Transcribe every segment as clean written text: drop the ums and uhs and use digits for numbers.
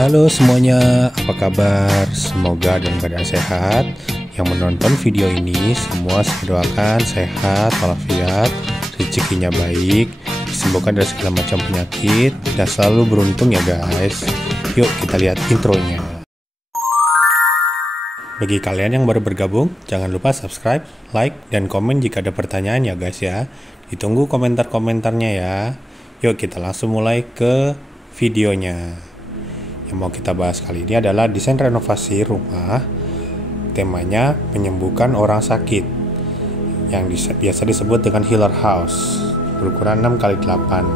Halo semuanya, apa kabar? Semoga dalam keadaan sehat. Yang menonton video ini semua saya doakan sehat, walafiat, rezekinya baik, disembuhkan dari segala macam penyakit, dan selalu beruntung ya guys. Yuk kita lihat intronya. Bagi kalian yang baru bergabung, jangan lupa subscribe, like, dan komen jika ada pertanyaan ya guys ya. Ditunggu komentar-komentarnya ya. Yuk kita langsung mulai ke videonya. Yang mau kita bahas kali ini adalah desain renovasi rumah. Temanya menyembuhkan orang sakit, yang biasa disebut dengan healer house, berukuran 6x8.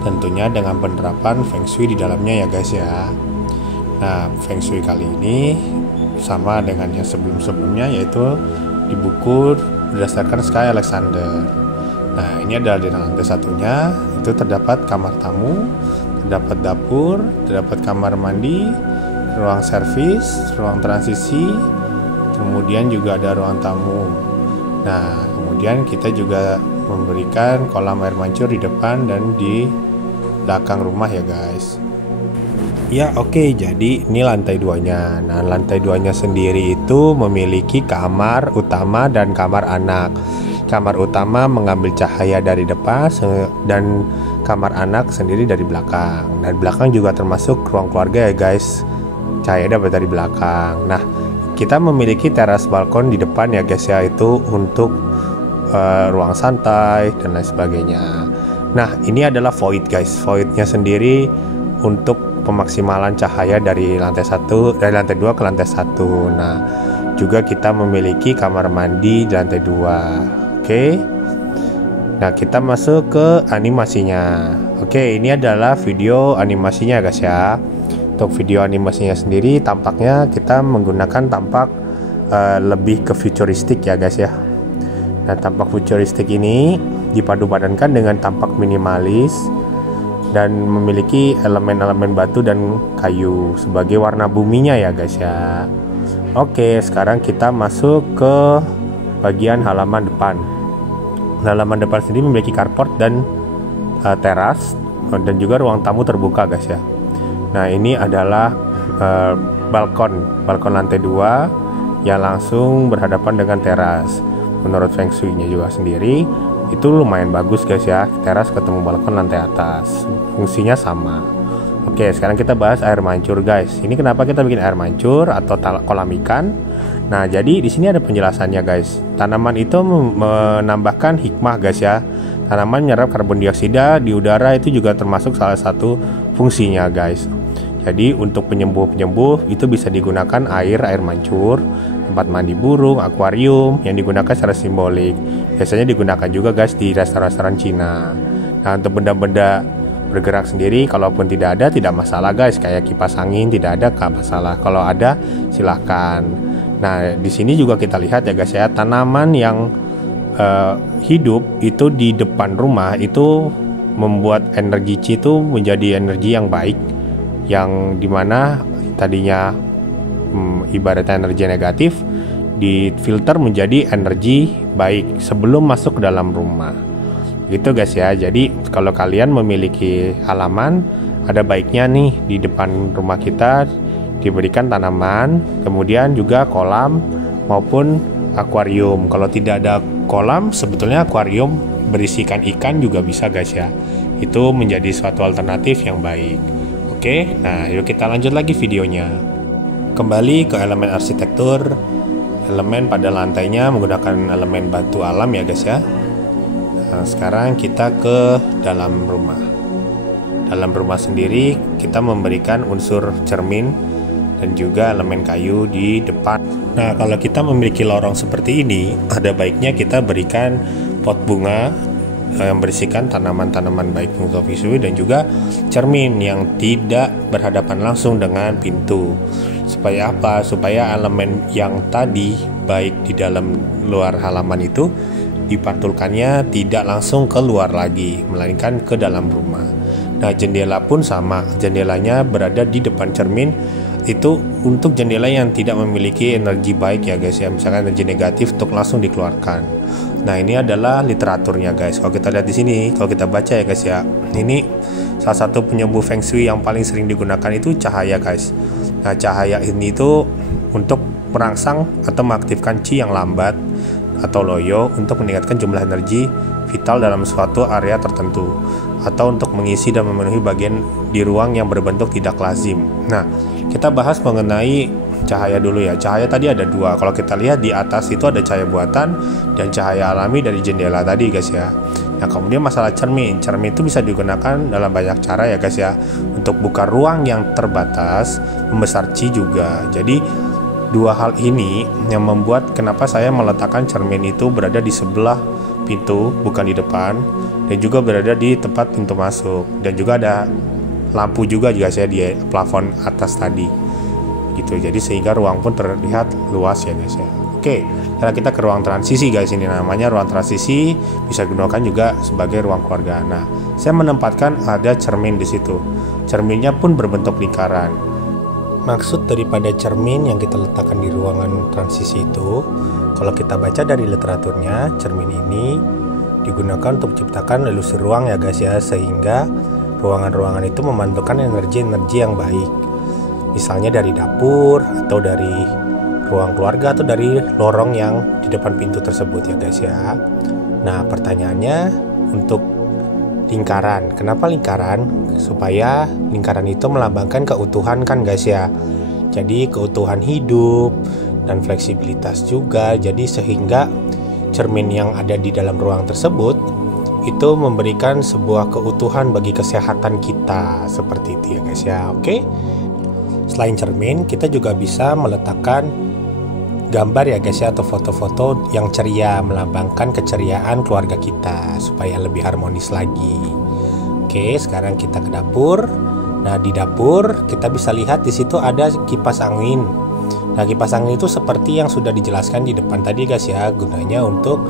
Tentunya dengan penerapan Feng Shui di dalamnya ya guys ya. Nah, Feng Shui kali ini sama dengan yang sebelum-sebelumnya, yaitu di buku berdasarkan Sky Alexander. Nah, ini adalah di lantai satunya, itu terdapat kamar tamu, terdapat dapur, terdapat kamar mandi, ruang servis, ruang transisi, kemudian juga ada ruang tamu. Nah, kemudian kita juga memberikan kolam air mancur di depan dan di belakang rumah ya guys. Ya oke, jadi ini lantai 2-nya. Nah, lantai 2-nya sendiri itu memiliki kamar utama dan kamar anak. Kamar utama mengambil cahaya dari depan dan kamar anak sendiri dari belakang. Dan belakang juga termasuk ruang keluarga ya guys. Cahaya dapat dari belakang. Nah, kita memiliki teras balkon di depan ya guys ya, itu untuk ruang santai dan lain sebagainya. Nah, ini adalah void guys. Voidnya sendiri untuk pemaksimalan cahaya dari lantai 2 ke lantai 1. Nah, juga kita memiliki kamar mandi di lantai 2. Oke. Nah, kita masuk ke animasinya. Oke, ini adalah video animasinya guys ya. Untuk video animasinya sendiri tampaknya kita menggunakan tampak lebih ke futuristik ya guys ya. Nah, tampak futuristik ini dipadu-padankan dengan tampak minimalis dan memiliki elemen-elemen batu dan kayu sebagai warna buminya ya guys ya. Oke, sekarang kita masuk ke bagian halaman depan. Halaman depan sendiri memiliki carport dan teras dan juga ruang tamu terbuka guys ya. Nah, ini adalah balkon lantai 2 yang langsung berhadapan dengan teras. Menurut Feng Shui-nya juga sendiri itu lumayan bagus guys ya, teras ketemu balkon lantai atas, fungsinya sama. Oke, sekarang kita bahas air mancur guys. Ini kenapa kita bikin air mancur atau kolam ikan? Nah, jadi di sini ada penjelasannya guys. Tanaman itu menambahkan hikmah guys ya. Tanaman menyerap karbon dioksida di udara, itu juga termasuk salah satu fungsinya guys. Jadi untuk penyembuh itu bisa digunakan air mancur, tempat mandi burung, akuarium yang digunakan secara simbolik. Biasanya digunakan juga guys di restoran-restoran Cina. Nah, untuk benda-benda bergerak sendiri, kalaupun tidak ada tidak masalah guys. Kayak kipas angin tidak ada nggak masalah. Kalau ada silahkan. Nah, di sini juga kita lihat ya guys ya, tanaman yang hidup itu di depan rumah itu membuat energi Qi itu menjadi energi yang baik, yang dimana tadinya ibaratnya energi negatif difilter menjadi energi baik sebelum masuk ke dalam rumah. Gitu guys ya. Jadi kalau kalian memiliki halaman, ada baiknya nih di depan rumah kita diberikan tanaman, kemudian juga kolam maupun akuarium. Kalau tidak ada kolam, sebetulnya akuarium berisikan ikan juga bisa guys ya. Itu menjadi suatu alternatif yang baik. Oke, nah yuk kita lanjut lagi videonya. Kembali ke elemen arsitektur. Elemen pada lantainya menggunakan elemen batu alam ya guys ya. Nah, sekarang kita ke dalam rumah. Dalam rumah sendiri kita memberikan unsur cermin dan juga elemen kayu di depan. Nah, kalau kita memiliki lorong seperti ini, ada baiknya kita berikan pot bunga yang berisikan tanaman-tanaman baik untuk Feng Shui dan juga cermin yang tidak berhadapan langsung dengan pintu. Supaya apa? Supaya elemen yang tadi baik di dalam luar halaman itu dipantulkannya tidak langsung keluar lagi, melainkan ke dalam rumah. Nah, jendela pun sama, jendelanya berada di depan cermin. Itu untuk jendela yang tidak memiliki energi baik ya guys ya, misalkan energi negatif untuk langsung dikeluarkan. Nah, ini adalah literaturnya guys. Kalau kita lihat di sini, kalau kita baca ya guys ya, ini salah satu penyembuh feng shui yang paling sering digunakan itu cahaya, guys. Nah, cahaya ini tuh untuk merangsang atau mengaktifkan qi yang lambat atau loyo untuk meningkatkan jumlah energi vital dalam suatu area tertentu, atau untuk mengisi dan memenuhi bagian di ruang yang berbentuk tidak lazim. Nah, kita bahas mengenai cahaya dulu ya. Cahaya tadi ada dua. Kalau kita lihat di atas itu ada cahaya buatan dan cahaya alami dari jendela tadi, guys ya. Nah, kemudian masalah cermin. Cermin itu bisa digunakan dalam banyak cara ya, guys ya. Untuk buka ruang yang terbatas, membesar qi juga. Jadi dua hal ini yang membuat kenapa saya meletakkan cermin itu berada di sebelah pintu, bukan di depan, dan juga berada di tempat pintu masuk, dan juga ada lampu juga saya di plafon atas tadi gitu. Jadi sehingga ruang pun terlihat luas ya, guys ya. Oke, sekarang kita ke ruang transisi, guys. Ini namanya ruang transisi, bisa digunakan juga sebagai ruang keluarga. Nah, saya menempatkan ada cermin di situ. Cerminnya pun berbentuk lingkaran. Maksud daripada cermin yang kita letakkan di ruangan transisi itu, kalau kita baca dari literaturnya, cermin ini digunakan untuk menciptakan ilusi ruang ya, guys ya, sehingga ruangan-ruangan itu memantulkan energi-energi yang baik. Misalnya dari dapur, atau dari ruang keluarga, atau dari lorong yang di depan pintu tersebut ya, guys ya. Nah, pertanyaannya untuk lingkaran. Kenapa lingkaran? Supaya lingkaran itu melambangkan keutuhan kan, guys ya. Jadi keutuhan hidup dan fleksibilitas juga. Jadi sehingga cermin yang ada di dalam ruang tersebut itu memberikan sebuah keutuhan bagi kesehatan kita, seperti itu ya, guys ya. Oke. Selain cermin, kita juga bisa meletakkan gambar ya, guys ya, atau foto-foto yang ceria, melambangkan keceriaan keluarga kita supaya lebih harmonis lagi. Oke, sekarang kita ke dapur. Nah, di dapur kita bisa lihat di situ ada kipas angin. Nah, kipas angin itu seperti yang sudah dijelaskan di depan tadi, guys ya, gunanya untuk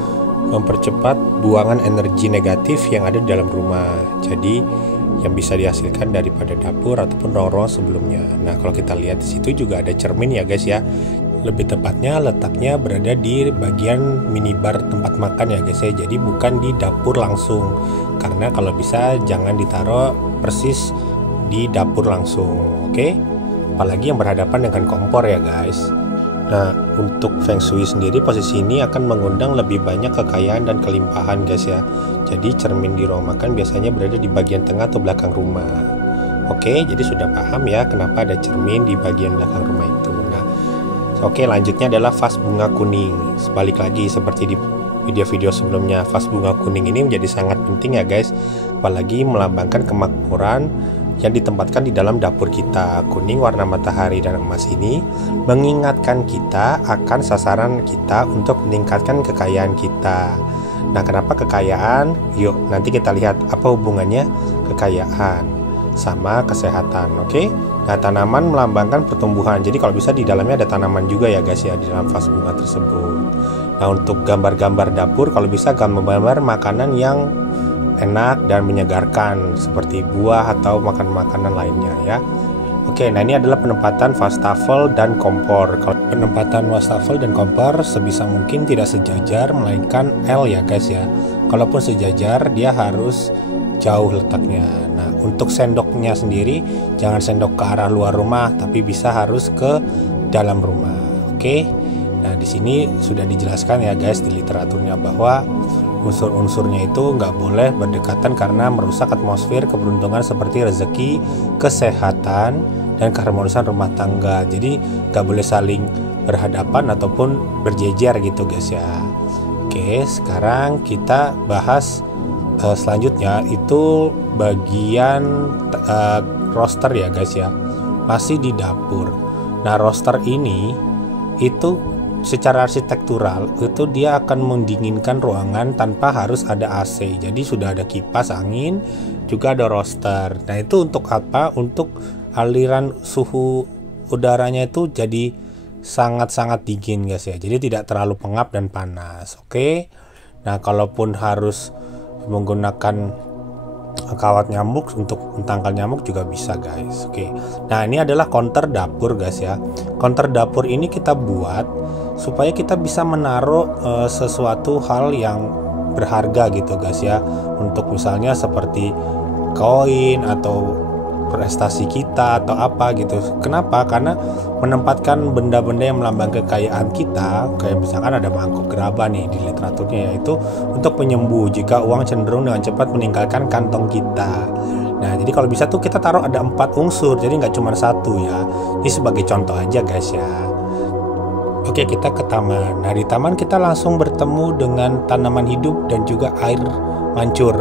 mempercepat buangan energi negatif yang ada di dalam rumah. Jadi yang bisa dihasilkan daripada dapur ataupun ruang-ruang sebelumnya. Nah, kalau kita lihat di situ juga ada cermin ya, guys ya. Lebih tepatnya letaknya berada di bagian minibar tempat makan ya, guys ya. Jadi bukan di dapur langsung. Karena kalau bisa jangan ditaruh persis di dapur langsung. Oke? Apalagi yang berhadapan dengan kompor ya, guys. Nah, untuk feng shui sendiri posisi ini akan mengundang lebih banyak kekayaan dan kelimpahan, guys ya. Jadi cermin di ruang makan biasanya berada di bagian tengah atau belakang rumah. Oke, jadi sudah paham ya kenapa ada cermin di bagian belakang rumah itu. Nah, oke, lanjutnya adalah vas bunga kuning. Sebalik lagi seperti di video-video sebelumnya, vas bunga kuning ini menjadi sangat penting ya, guys. Apalagi melambangkan kemakmuran yang ditempatkan di dalam dapur kita. Kuning warna matahari dan emas ini mengingatkan kita akan sasaran kita untuk meningkatkan kekayaan kita. Nah, kenapa kekayaan? Yuk, nanti kita lihat apa hubungannya kekayaan sama kesehatan. Oke? Nah, tanaman melambangkan pertumbuhan. Jadi kalau bisa di dalamnya ada tanaman juga ya, guys ya, di dalam vas bunga tersebut. Nah, untuk gambar-gambar dapur, kalau bisa gambar-gambar makanan yang enak dan menyegarkan seperti buah atau makanan-makanan lainnya ya. Oke, nah ini adalah penempatan wastafel dan kompor. Kalau penempatan wastafel dan kompor sebisa mungkin tidak sejajar, melainkan L ya, guys ya. Kalaupun sejajar, dia harus jauh letaknya. Nah, untuk sendoknya sendiri jangan sendok ke arah luar rumah, tapi bisa harus ke dalam rumah. Oke. Nah, di sini sudah dijelaskan ya, guys, di literaturnya bahwa unsur-unsurnya itu nggak boleh berdekatan karena merusak atmosfer keberuntungan seperti rezeki, kesehatan, dan keharmonisan rumah tangga. Jadi nggak boleh saling berhadapan ataupun berjejer gitu, guys ya. Oke, sekarang kita bahas selanjutnya itu bagian roster ya, guys ya. Masih di dapur. Nah, roster ini itu secara arsitektural itu dia akan mendinginkan ruangan tanpa harus ada AC. Jadi sudah ada kipas angin, juga ada roster. Nah, itu untuk apa? Untuk aliran suhu udaranya itu jadi sangat-sangat dingin, guys ya. Jadi tidak terlalu pengap dan panas. Oke. Nah, kalaupun harus menggunakan kawat nyamuk untuk mentangkal nyamuk juga bisa, guys. Oke. Nah, ini adalah counter dapur, guys ya. Counter dapur ini kita buat supaya kita bisa menaruh sesuatu hal yang berharga gitu, guys ya. Untuk misalnya seperti koin atau prestasi kita atau apa gitu. Kenapa? Karena menempatkan benda-benda yang melambang kekayaan kita, kayak misalkan ada mangkuk gerabah nih di literaturnya, yaitu untuk penyembuh jika uang cenderung dengan cepat meninggalkan kantong kita. Nah, jadi kalau bisa tuh kita taruh ada 4 unsur, jadi nggak cuma satu ya. Ini sebagai contoh aja guys ya. Oke, kita ke taman. Nah, di taman kita langsung bertemu dengan tanaman hidup dan juga air mancur.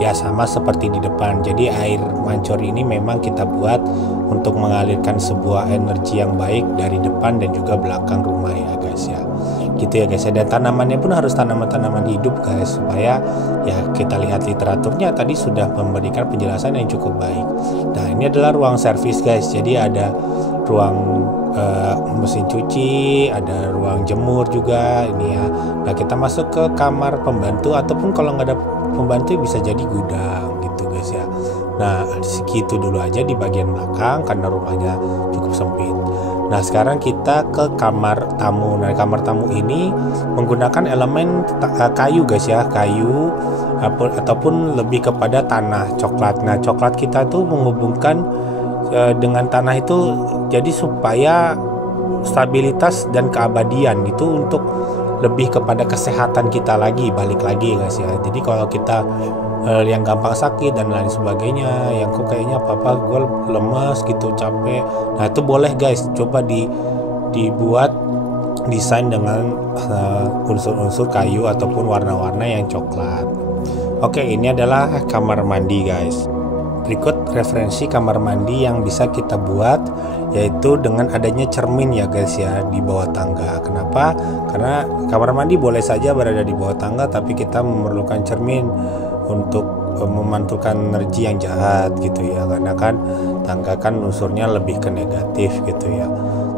Ya, sama seperti di depan. Jadi air mancur ini memang kita buat untuk mengalirkan sebuah energi yang baik dari depan dan juga belakang rumah ya guys ya. Gitu ya guys ya. Dan tanamannya pun harus tanaman-tanaman hidup guys, supaya ya kita lihat literaturnya tadi sudah memberikan penjelasan yang cukup baik. Nah, ini adalah ruang servis guys. Jadi ada ruang mesin cuci, ada ruang jemur juga ini ya. Nah, kita masuk ke kamar pembantu, ataupun kalau nggak ada pembantu bisa jadi gudang gitu guys ya. Nah, segitu dulu aja di bagian belakang karena rumahnya cukup sempit. Nah, sekarang kita ke kamar tamu. Nah, kamar tamu ini menggunakan elemen kayu guys ya, kayu ataupun lebih kepada tanah coklat. Nah, coklat kita tuh menghubungkan dengan tanah itu, jadi supaya stabilitas dan keabadian itu untuk lebih kepada kesehatan kita lagi, balik lagi guys ya. Jadi kalau kita yang gampang sakit dan lain sebagainya, yang kok kayaknya apa gue lemes gitu, capek, nah itu boleh guys, coba dibuat desain dengan unsur-unsur kayu ataupun warna-warna yang coklat. Oke, ini adalah kamar mandi guys. Berikut referensi kamar mandi yang bisa kita buat, yaitu dengan adanya cermin ya guys ya di bawah tangga. Kenapa? Karena kamar mandi boleh saja berada di bawah tangga, tapi kita memerlukan cermin untuk memantulkan energi yang jahat gitu ya, karena kan tangga kan unsurnya lebih ke negatif gitu ya.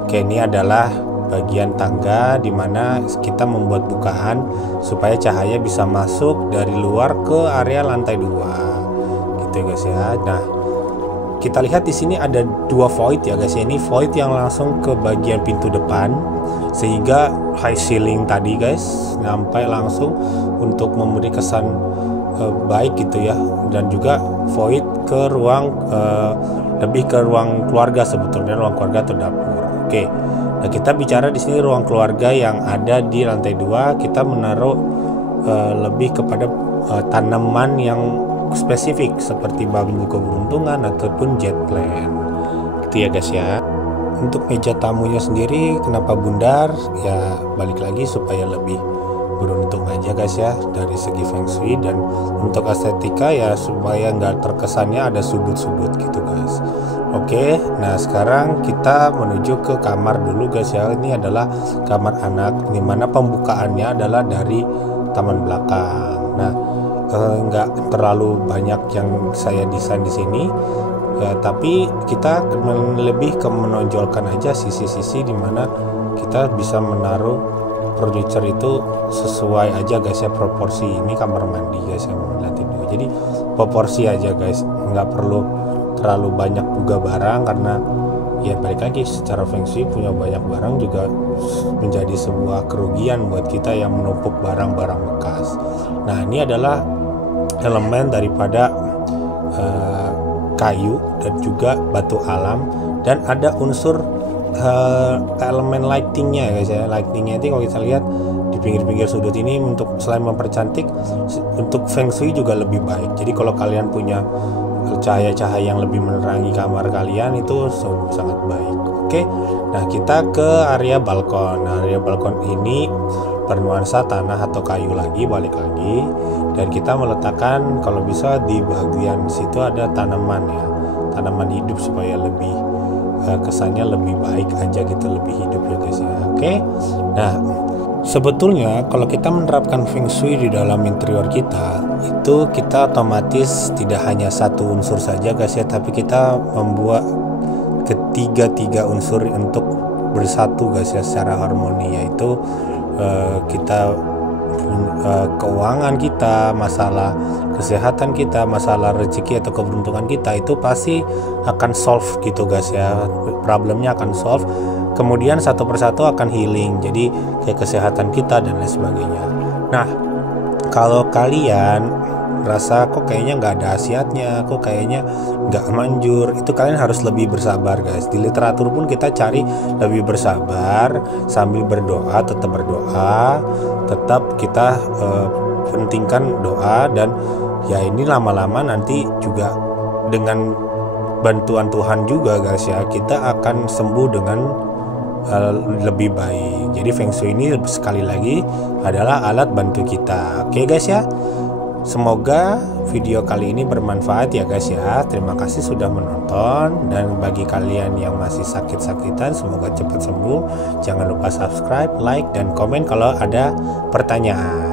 Oke, ini adalah bagian tangga di mana kita membuat bukaan supaya cahaya bisa masuk dari luar ke area lantai 2. Gitu guys ya. Nah, kita lihat di sini ada 2 void ya guys ya. Ini void yang langsung ke bagian pintu depan, sehingga high ceiling tadi guys sampai langsung untuk memberi kesan baik gitu ya. Dan juga void ke ruang lebih ke ruang keluarga, sebetulnya ruang keluarga atau dapur. Oke. Nah, kita bicara di sini ruang keluarga yang ada di lantai 2, kita menaruh lebih kepada tanaman yang spesifik seperti bambu keberuntungan ataupun jet plant gitu ya guys ya. Untuk meja tamunya sendiri kenapa bundar ya, balik lagi supaya lebih beruntung aja guys ya dari segi feng shui, dan untuk estetika ya supaya nggak terkesannya ada sudut-sudut gitu guys. Oke, nah sekarang kita menuju ke kamar dulu guys ya. Ini adalah kamar anak, dimana pembukaannya adalah dari taman belakang. Nah, nggak terlalu banyak yang saya desain di sini ya, tapi kita lebih ke menonjolkan aja sisi-sisi dimana kita bisa menaruh furniture itu sesuai aja guys ya, proporsi. Ini kamar mandi guys yang lantai 2, jadi proporsi aja guys, nggak perlu terlalu banyak juga barang, karena ya balik lagi secara feng shui punya banyak barang juga menjadi sebuah kerugian buat kita yang menumpuk barang-barang bekas. Nah, ini adalah elemen daripada kayu dan juga batu alam, dan ada unsur elemen lightingnya guys ya. Lightingnya itu kalau kita lihat di pinggir-pinggir sudut ini, untuk selain mempercantik, untuk feng shui juga lebih baik. Jadi kalau kalian punya cahaya-cahaya yang lebih menerangi kamar kalian itu sangat baik. Oke, nah kita ke area balkon. Nah, area balkon ini bernuansa tanah atau kayu lagi, balik lagi, dan kita meletakkan kalau bisa di bagian situ ada tanaman ya, tanaman hidup supaya lebih kesannya lebih baik aja gitu, lebih hidup ya guys ya. Oke, nah sebetulnya kalau kita menerapkan feng shui di dalam interior kita, itu kita otomatis tidak hanya satu unsur saja guys ya, tapi kita membuat ketiga unsur untuk bersatu guys ya secara harmoni, yaitu kita keuangan kita, masalah kesehatan kita, masalah rezeki atau keberuntungan kita itu pasti akan solve gitu guys ya, problemnya akan solve, kemudian satu persatu akan healing, jadi kayak kesehatan kita dan lain sebagainya. Nah, kalau kalian rasa kok kayaknya nggak ada khasiatnya, kok kayaknya nggak manjur, itu kalian harus lebih bersabar guys. Di literatur pun kita cari lebih bersabar sambil berdoa, tetap kita pentingkan doa. Dan ya ini lama-lama nanti juga dengan bantuan Tuhan juga guys ya, kita akan sembuh dengan lebih baik. Jadi Feng Shui ini sekali lagi adalah alat bantu kita. Oke guys ya, semoga video kali ini bermanfaat ya guys ya. Terima kasih sudah menonton, dan bagi kalian yang masih sakit-sakitan semoga cepat sembuh. Jangan lupa subscribe, like, dan komen kalau ada pertanyaan.